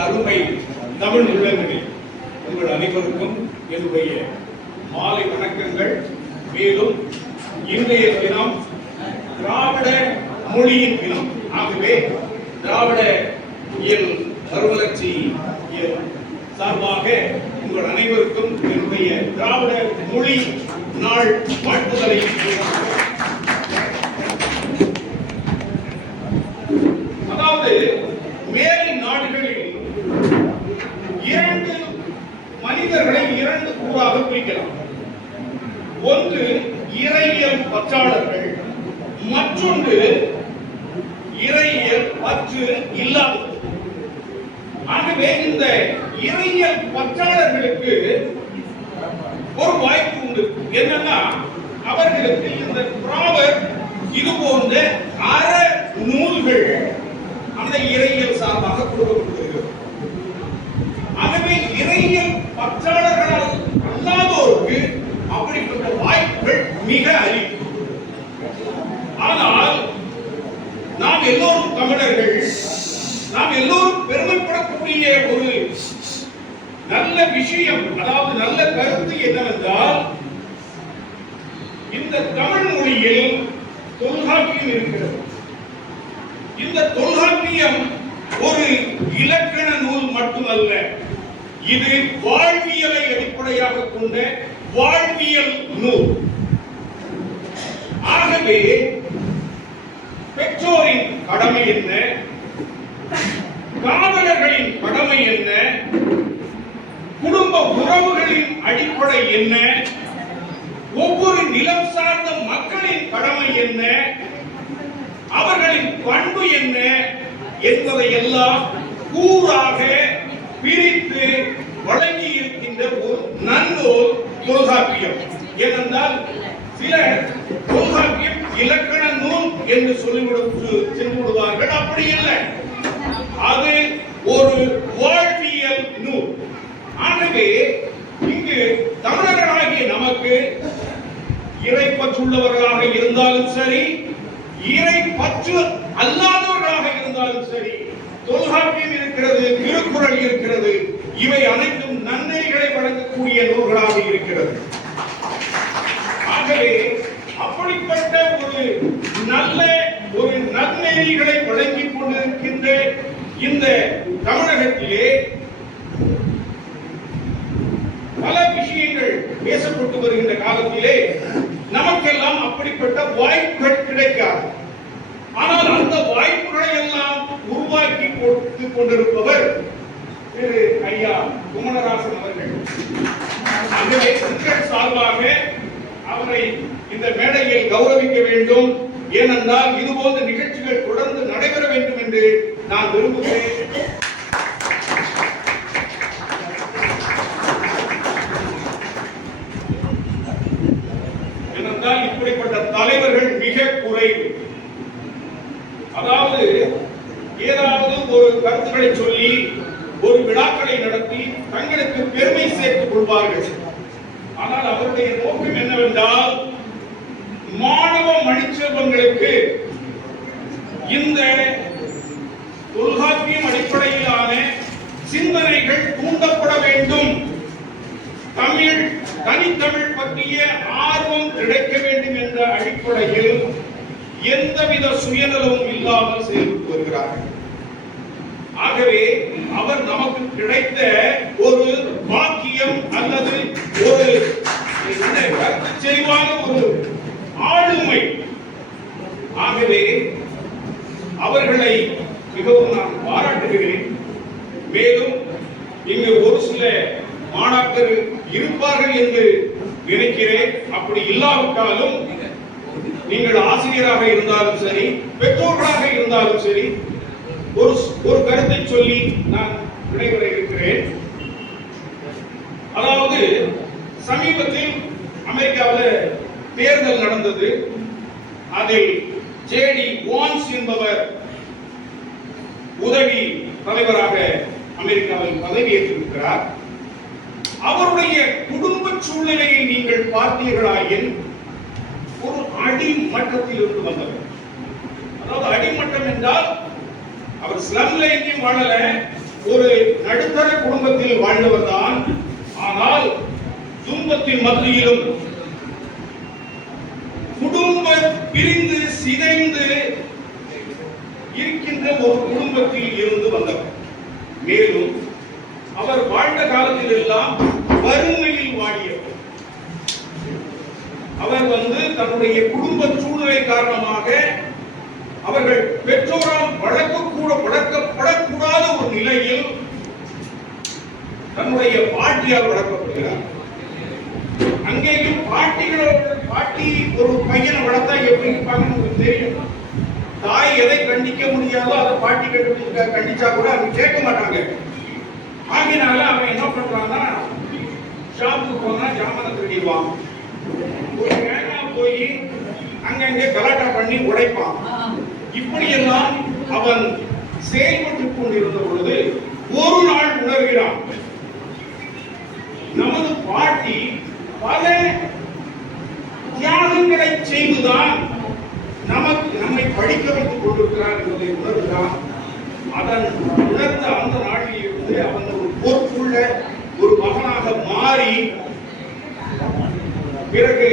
அருமை தமிழ் உள்ளங்களே உங்கள் அனைவருக்கும் என்னுடைய மாலை வணக்கங்கள். மேலும் இன்றைய தினம் திராவிட மொழியின் தினம். ஆகவே திராவிட இயல் மறுமலர்ச்சி இயல் சார்பாக உங்கள் அனைவருக்கும் என்னுடைய திராவிட மொழி நாள் வாழ்த்துதலை மற்றொன்று இறையியல் பற்று இல்லாதது. ஆகவே இந்த இறையியல் பற்றாளர்களுக்கு ஒரு வாய்ப்பு உண்டு. என்னன்னா அவர்களுக்கு இந்த ப்ராவர் இது போன்ற அற நூல்கள் அந்த இறையியல் சார்பாக கொடுக்கப்படுகிறது ஆகவே இறையியல் பற்றாளர்களால் அல்லாதோருக்கு அப்படிப்பட்ட வாய்ப்புகள் மிக அரிது ஆனால் நாம் எல்லோரும் தமிழர்கள் நாம் எல்லோரும் பெருமைப்படக்கூடிய ஒரு நல்ல விஷயம் அதாவது நல்ல கருத்து என்னவென்றால் இந்த தமிழ் மொழியில் தொல்காப்பியம் இருக்கிறது. இந்த தொல்காப்பியம் ஒரு இலக்கண நூல் மட்டுமல்ல இது வாழ்வியலை அடிப்படையாக கொண்ட வாழ்வியல் நூல். ஆகவே பெற்றோரின் கடமை என்ன? காவலர்களின் கடமை என்ன? குடும்ப உறவுகளின் அடிப்படை என்ன? ஒவ்வொரு நிலம் சார்ந்த மக்களின் கடமை என்ன? அவர்களின் பண்பு என்ன? என்பதை எல்லாம் கூறாக பிரித்து வழங்கி இருக்கின்ற ஒரு நன்னூல் தொல்காப்பியம். ஏனென்றால் சில தொல்காப்பியம் இலக்கண நூல் என்று சொல்லிவிட்டு சென்று விடுவார்கள். அப்படி இல்லை. அது ஒரு வாழ்வியல் நூல். ஆகவே இங்கு தமிழர்களாகிய நமக்கு இறை பற்றுள்ளவர்களாக இருந்தாலும் சரி இறை பற்று அல்லாதவர்களாக இருந்தாலும் சரி தொல்காப்பியம் இருக்கிறது திருக்குறள் இருக்கிறது இவை அனைத்தும் நன்னெறிகளை வழங்கக்கூடிய நூல்களாக இருக்கிறது. ஆகவே அப்படிப்பட்ட ஒரு நல்ல ஒரு நன்னெறிகளை வழங்கிக் கொண்டிருக்கின்ற இந்த தமிழகத்திலே பல விஷயங்கள் பேசப்பட்டு வருகின்ற காலத்திலே நமக்கெல்லாம் அப்படிப்பட்ட வாய்ப்புகள் கிடைக்காது. ஆனால் அந்த வாய்ப்புகளை எல்லாம் உருவாக்கி கொடுத்து கொண்டிருப்பவர் திரு ஐயா குமரராசன் அவர்கள். சார்பாக அவரை இந்த மேடையில் கௌரவிக்க வேண்டும். ஏனென்றால் இதுபோன்ற நிகழ்ச்சிகள் தொடர்ந்து நடைபெற வேண்டும் என்று நான் விரும்புகிறேன் ஏனென்றால் இப்படிப்பட்ட தலைவர்கள் மிக குறைவு அதாவது ஏதாவது ஒரு கருத்துக்களை சொல்லி ஒரு விழாக்களை நடத்தி தங்களுக்கு பெருமை சேர்த்துக் கொள்வார்கள் ஆனால் அவருடைய நோக்கம் என்னவென்றால் மாணவ மணிச்செல்வங்களுக்கு இந்த தொல்காப்பியம் அடிப்படையிலான சிந்தனைகள் தூண்டப்பட வேண்டும். தமிழ் தனித்தமிழ் பற்றிய ஆர்வம் கிடைக்க வேண்டும் என்ற அடிப்படையில் எந்தவித சுயநலமும் இல்லாமல் செயல்பட்டு வருகிறார்கள். ஆகவே அவர் நமக்கு கிடைத்த ஒரு பாக்கியம் அல்லது ஒரு என்ன, கருத்துச் ஒரு ஆளுமை. ஆகவே அவர்களை மிகவும் நான் பாராட்டுகிறேன். மேலும் இங்கு ஒரு சில மாணாக்கர் இருப்பார்கள் என்று நினைக்கிறேன். அப்படி இல்லாவிட்டாலும் நீங்கள் ஆசிரியராக இருந்தாலும் சரி பெற்றோர்களாக இருந்தாலும் சரி ஒரு ஒரு கருத்தை சொல்லி நான் விடைபெற இருக்கிறேன். அதாவது சமீபத்தில் அமெரிக்காவில் தேர்தல் நடந்தது. அதில் ஜேடி வான்ஸ் என்பவர் உதவி தலைவராக அமெரிக்காவில் பதவியேற்றிருக்கிறார். அவருடைய குடும்ப சூழ்நிலையை நீங்கள் பார்த்தீர்களாயின் ஒரு அடிமட்டத்தில் இருந்து வந்தவர். அதாவது அடிமட்டம் என்றால் அவர் ஸ்லம்ல எங்கேயும் வாழல ஒரு நடுத்தர குடும்பத்தில் வாழ்ந்தவர் தான். ஆனால் துன்பத்தின் மத்தியிலும் குடும்ப பிரிந்து சிதைந்து இருக்கின்ற ஒரு குடும்பத்தில் இருந்து வந்தவர். மேலும் அவர் வாழ்ந்த காலத்தில் எல்லாம் வறுமையில் வாடியவர். அவர் வந்து தன்னுடைய குடும்ப சூழ்நிலை காரணமாக அவர்கள் பெற்றோரால் வளர்க்கக்கூட வளர்க்கப்படக்கூடாத ஒரு நிலையில் தன்னுடைய பாட்டியால் வளர்க்கப்படுகிறார். அங்கேயும் பாட்டிகளோட பாட்டி ஒரு பையனை வளர்த்தா எப்படி இருப்பாங்கன்னு உங்களுக்கு தெரியும். தாய் எதை கண்டிக்க முடியாதோ அதை பாட்டி கண்டுபிடிக்க கண்டிச்சா கூட அவங்க கேட்க மாட்டாங்க. ஆகினால அவன் என்ன பண்றான்னா ஷாப்புக்கு போனா ஜாமானை திருடிடுவான் ஒரு வேலையா போய் அங்கங்கே கலாட்டா பண்ணி உடைப்பான். இப்படியெல்லாம் அவன் செயல்பட்டு கொண்டிருந்த பொழுது ஒரு நாள் உணர்கிறான். நமது பாட்டி பல தியாகங்களை செய்துதான் நமக்கு நம்மை படிக்க வைத்துக் கொண்டிருக்கிறார் என்பதை உணர்கிறான் அதன் உணர்ந்த அந்த நாளில் இருந்து அவன் ஒரு பொறுப்புள்ள ஒரு மகனாக மாறி பிறகு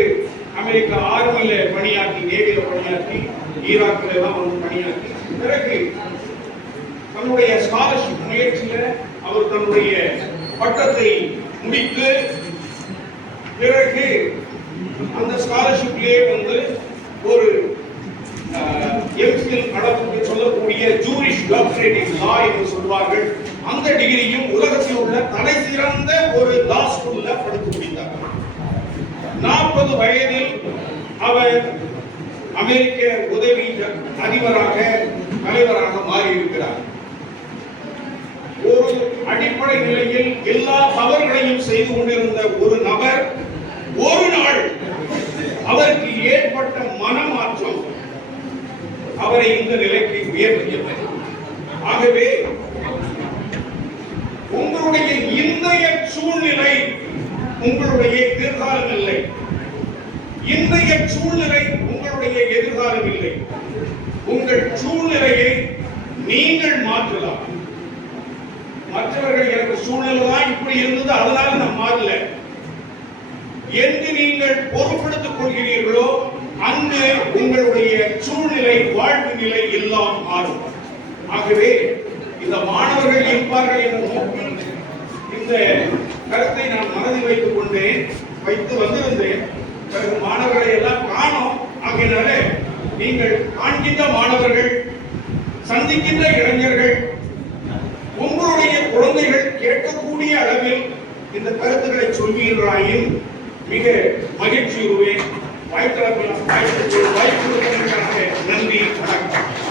அமெரிக்கா ஆர்மில பணியாற்றி நேவில பணியாற்றி ஈராக்கில் எல்லாம் வந்து பணியாற்றி. பிறகு தன்னுடைய ஸ்காலர்ஷிப் முயற்சியில அவர் தன்னுடைய பட்டத்தை முடித்து பிறகு அந்த ஸ்காலர்ஷிப்லயே வந்து ஒரு எம்ஃபில் அளவுக்கு சொல்லக்கூடிய ஜூரிஷ் டாக்டரேட் இன் லா என்று சொல்வார்கள். அந்த டிகிரியும் உலகத்தில் உள்ள தலை சிறந்த ஒரு லா ஸ்கூல்ல படித்து முடித்தார். நாற்பது வயதில் அவர் அமெரிக்க உதவி அதிபராக தலைவராக மாறி இருக்கிறார் அடிப்படை நிலையில் எல்லா தவறுகளையும் செய்து கொண்டிருந்த ஒரு நபர் ஒரு நாள் அவருக்கு ஏற்பட்ட மனமாற்றம் அவரை இந்த நிலைக்கு உயர்த்தியது. ஆகவே உங்களுடைய இன்றைய சூழ்நிலை உங்களுடைய எதிர்காலம் இல்லை. இன்றைய சூழ்நிலை உங்களுடைய எதிர்காலம் இல்லை. உங்கள் சூழ்நிலையை நீங்கள் மாற்றலாம். மற்றவர்கள் எனக்கு சூழ்நிலை தான் இப்படி இருந்தது அதனால நான் மாறல. என்று நீங்கள் பொறுப்படுத்திக் கொள்கிறீர்களோ அங்கு உங்களுடைய சூழ்நிலை வாழ்வு நிலை எல்லாம் மாறும். ஆகவே இந்த மாணவர்கள் இருப்பார்கள் என்ற நோக்கில் இந்த கருத்தை நான் மனதில் வைத்துக் கொண்டேன் வைத்து வந்திருந்தேன். பிறகு மாணவர்களை எல்லாம் காணும். ஆகையினால நீங்கள் காண்கின்ற மாணவர்கள் சந்திக்கின்ற இளைஞர்கள் உங்களுடைய குழந்தைகள் கேட்கக்கூடிய அளவில் இந்த கருத்துக்களை சொல்வீர்களாயின் மிக மகிழ்ச்சியுறுவேன். வாய்ப்பு வாய்ப்பு வாய்ப்பு நன்றி வணக்கம்.